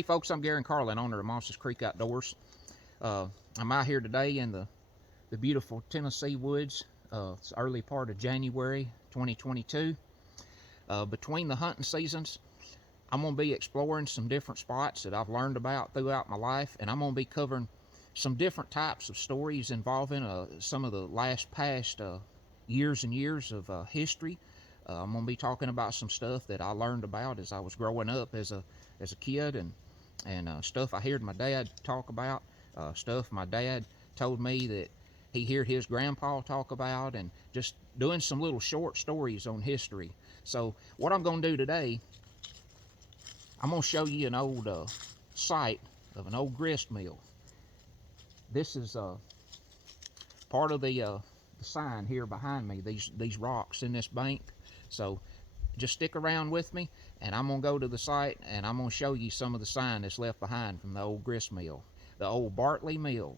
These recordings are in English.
Hey folks, I'm Gary and Carlin, owner of Monsters Creek Outdoors. I'm out here today in the beautiful Tennessee woods. It's early part of January 2022. Between the hunting seasons, I'm going to be exploring some different spots that I've learned about throughout my life, and I'm going to be covering some different types of stories involving some of the past years and years of history. I'm going to be talking about some stuff that I learned about as I was growing up as a kid, and stuff I heard my dad talk about, stuff my dad told me that he heard his grandpa talk about, and just doing some little short stories on history. So what I'm going to do today, I'm going to show you an old site of an old grist mill. This is part of the sign here behind me, these rocks in this bank. So just stick around with me, and I'm going to go to the site, and I'm going to show you some of the sign that's left behind from the old grist mill, the old Bartley mill.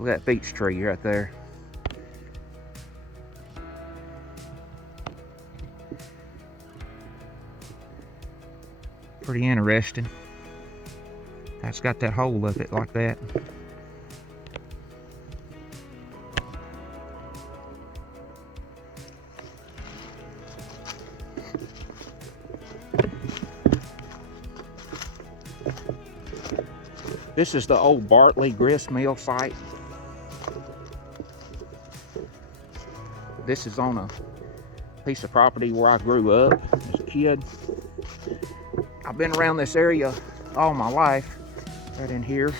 Look at that beech tree right there. Pretty interesting. That's got that hole up it like that. This is the old Bartley grist mill site. This is on a piece of property where I grew up as a kid. I've been around this area all my life, right in here.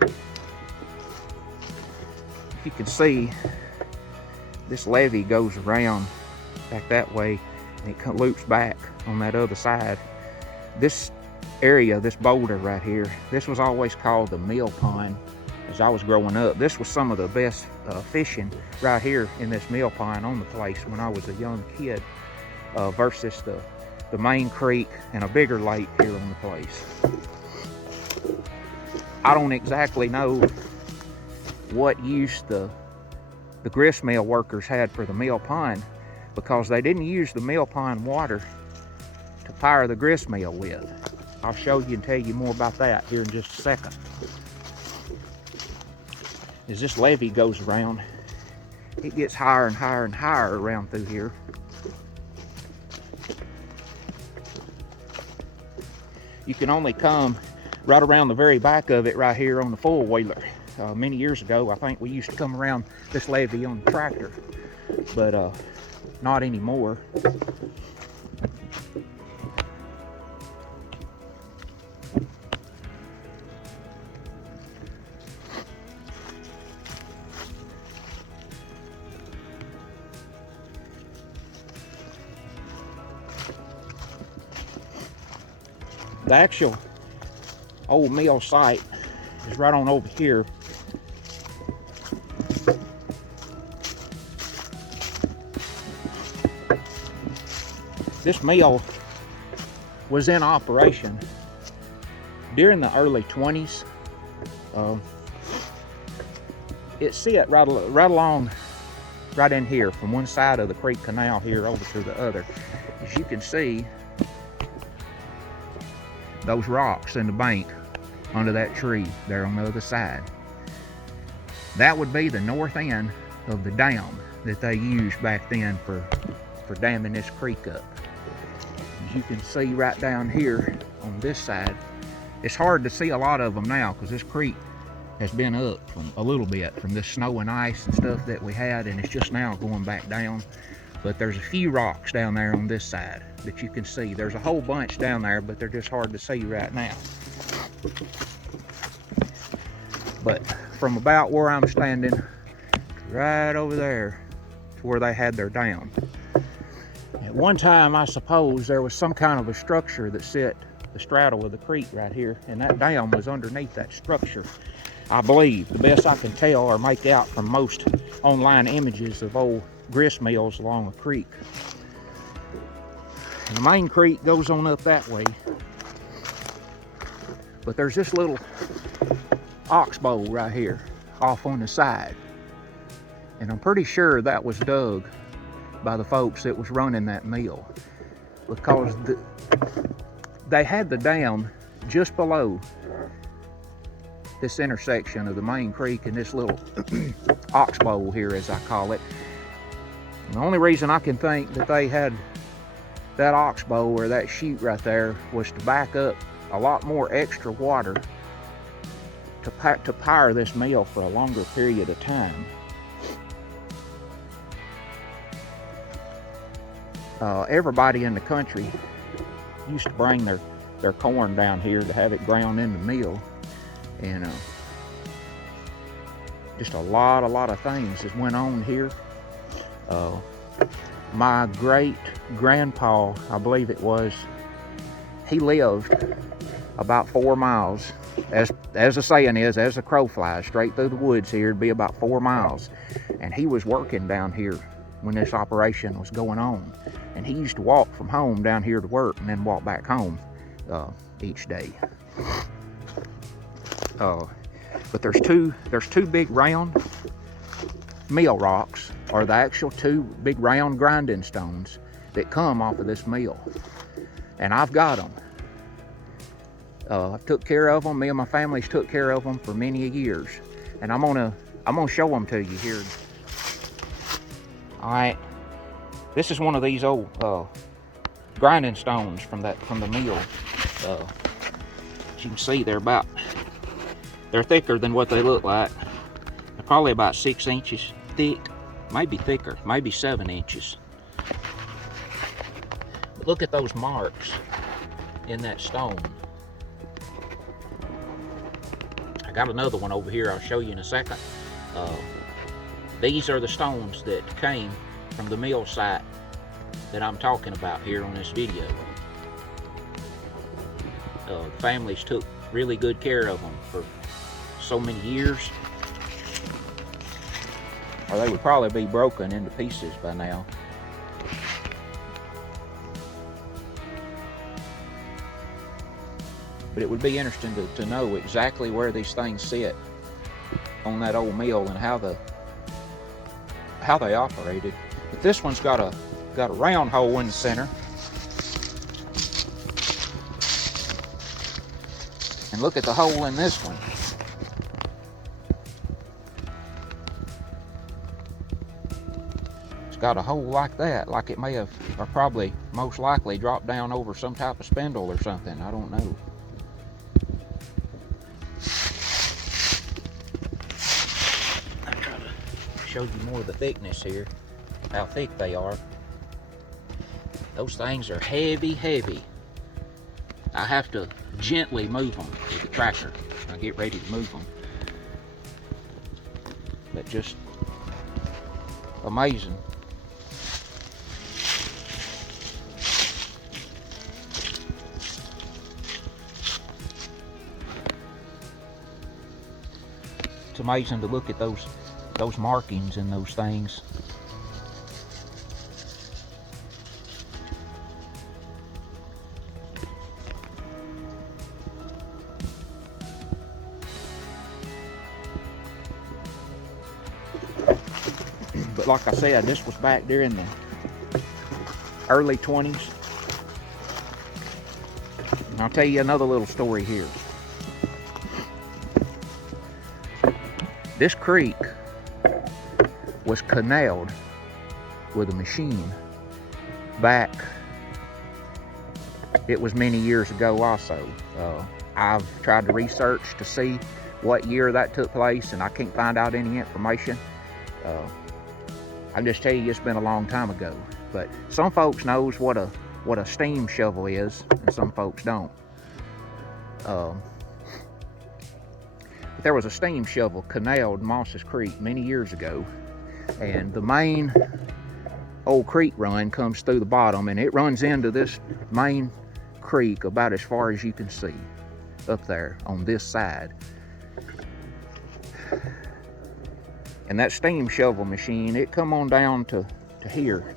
If you can see, this levee goes around back that way, and it loops back on that other side. This area, this boulder right here, this was always called the mill pond as I was growing up. This was some of the best fishing right here in this mill pond on the place when I was a young kid, versus the main creek and a bigger lake here on the place. I don't exactly know what use the grist mill workers had for the mill pond, because they didn't use the mill pond water to power the grist mill with. I'll show you and tell you more about that here in just a second. As this levee goes around, it gets higher and higher and higher around through here. You can only come right around the very back of it right here on the four-wheeler. Many years ago, I think we used to come around this levee on the tractor, but not anymore. The actual old mill site is right on over here. This mill was in operation during the early 20s. It sit right along, right in here, from one side of the creek canal here over to the other. As you can see, those rocks in the bank under that tree there on the other side. That would be the north end of the dam that they used back then for damming this creek up. As you can see right down here on this side, it's hard to see a lot of them now because this creek has been up from a little bit from this snow and ice and stuff that we had, and it's just now going back down. But there's a few rocks down there on this side that you can see. There's a whole bunch down there, but they're just hard to see right now. But from about where I'm standing, right over there to where they had their dam. At one time, I suppose, there was some kind of a structure that set the straddle of the creek right here, and that dam was underneath that structure. I believe, the best I can tell or make out from most online images of old grist mills along a creek. And the main creek goes on up that way. But there's this little oxbow right here off on the side. And I'm pretty sure that was dug by the folks that was running that mill, because they had the dam just below this intersection of the main creek and this little oxbow here, as I call it. And the only reason I can think that they had that oxbow or that chute right there was to back up a lot more extra water to power this mill for a longer period of time. Everybody in the country used to bring their corn down here to have it ground in the mill, and just a lot of things that went on here. My great grandpa, I believe it was, he lived about 4 miles, as the saying is, as the crow flies, straight through the woods here. It'd be about 4 miles, and he was working down here when this operation was going on, and he used to walk from home down here to work and then walk back home each day. But there's two big round mill rocks, or the actual 2 big round grinding stones that come off of this mill, and I've got them. I've took care of them. Me and my family's took care of them for many years, and I'm gonna show them to you here. All right, this is one of these old grinding stones from the mill. As you can see, they're thicker than what they look like. They're probably about 6 inches thick, maybe thicker, maybe 7 inches. But look at those marks in that stone. I got another one over here I'll show you in a second. These are the stones that came from the mill site that I'm talking about here on this video. Families took really good care of them for so many years, or they would probably be broken into pieces by now. But it would be interesting to know exactly where these things sit on that old mill and how they operated. But this one's got a round hole in the center. And look at the hole in this one. It's got a hole like that, like it may have, or probably most likely, dropped down over some type of spindle or something. I don't know. I'll try to show you more of the thickness here, how thick they are. Those things are heavy, heavy. I have to gently move them with the tractor. I get ready to move them. But just amazing. It's amazing to look at those markings and those things. But like I said, this was back during the early 20s. And I'll tell you another little story here. This creek was canaled with a machine back, it was many years ago also. I've tried to research to see what year that took place, and I can't find out any information. I'll just tell you, it's been a long time ago. But some folks knows what a steam shovel is, and some folks don't. But there was a steam shovel canaled Moss's Creek many years ago, and the main old creek run comes through the bottom, and it runs into this main creek about as far as you can see up there on this side. And that steam shovel machine, it come on down to here.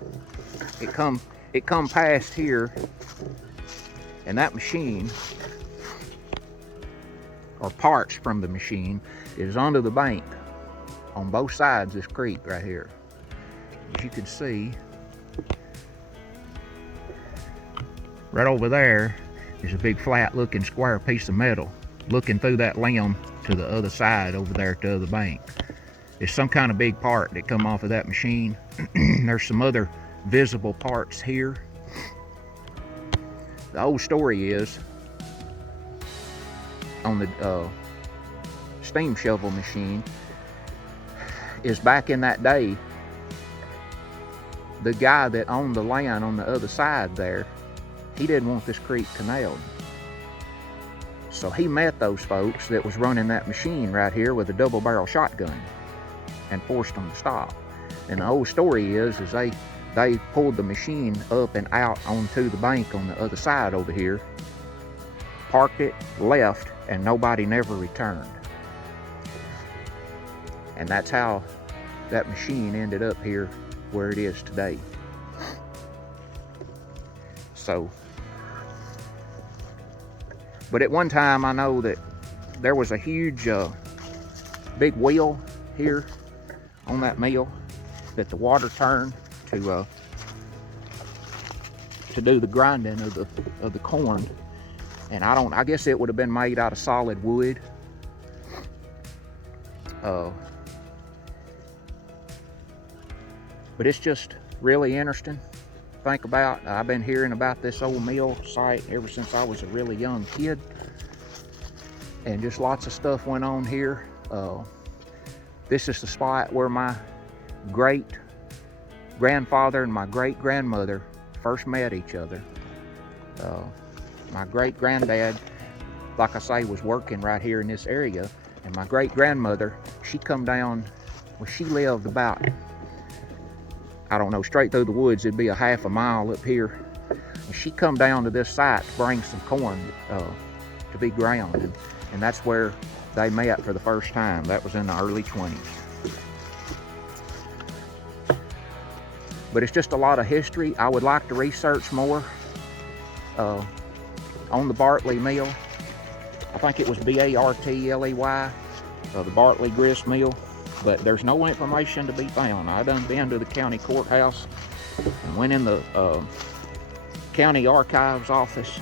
It come past here, and that machine or parts from the machine is under the bank on both sides of this creek right here. As you can see, right over there is a big flat looking square piece of metal looking through that limb to the other side over there to the other bank. It's some kind of big part that come off of that machine. There's some other visible parts here. The old story is on the steam shovel machine is back in that day, the guy that owned the land on the other side there, he didn't want this creek canaled. So he met those folks that was running that machine right here with a double barrel shotgun and forced them to stop. And the old story is they pulled the machine up and out onto the bank on the other side over here, parked it, left, and nobody never returned. And that's how that machine ended up here where it is today. So, but at one time I know that there was a huge big wheel here on that mill that the water turned to do the grinding of the corn. And I guess it would have been made out of solid wood. But it's just really interesting to think about. I've been hearing about this old mill site ever since I was a really young kid. And just lots of stuff went on here. This is the spot where my great grandfather and my great grandmother first met each other. My great granddad, like I say, was working right here in this area, and my great grandmother, she come down, well, she lived about, I don't know, straight through the woods. It'd be a half a mile up here, and she come down to this site to bring some corn to be ground, and that's where they met for the first time. That was in the early 20s. But it's just a lot of history. I would like to research more on the Bartley mill. I think it was B-A-R-T-L-E-Y, the Bartley Grist mill, but there's no information to be found. I done been to the county courthouse and went in the county archives office,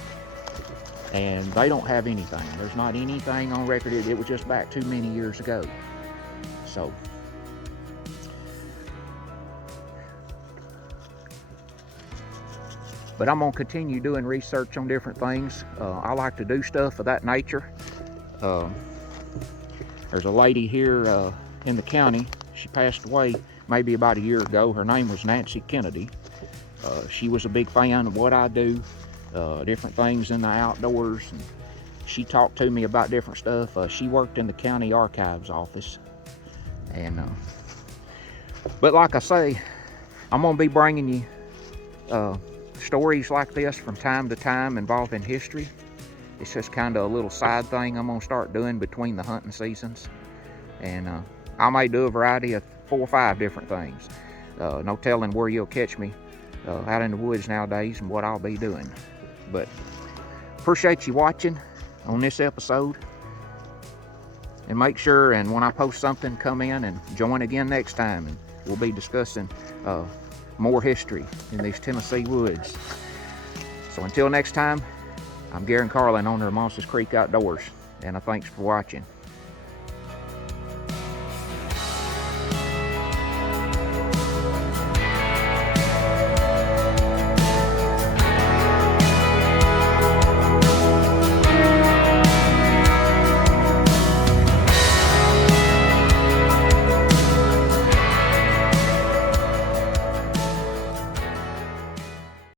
and they don't have anything. There's not anything on record. It was just back too many years ago. So, but I'm gonna continue doing research on different things. I like to do stuff of that nature. There's a lady here in the county. She passed away maybe about a year ago. Her name was Nancy Kennedy. She was a big fan of what I do, different things in the outdoors, and she talked to me about different stuff. She worked in the county archives office, and but like I say, I'm gonna be bringing you stories like this from time to time involving history. It's just kind of a little side thing I'm gonna start doing between the hunting seasons, and I may do a variety of 4 or 5 different things. No telling where you'll catch me out in the woods nowadays and what I'll be doing. But appreciate you watching on this episode, and make sure, and when I post something, come in and join again next time, and we'll be discussing more history in these Tennessee woods. So until next time, I'm Garen Carlin, owner of Moss's Creek Outdoors, and thanks for watching.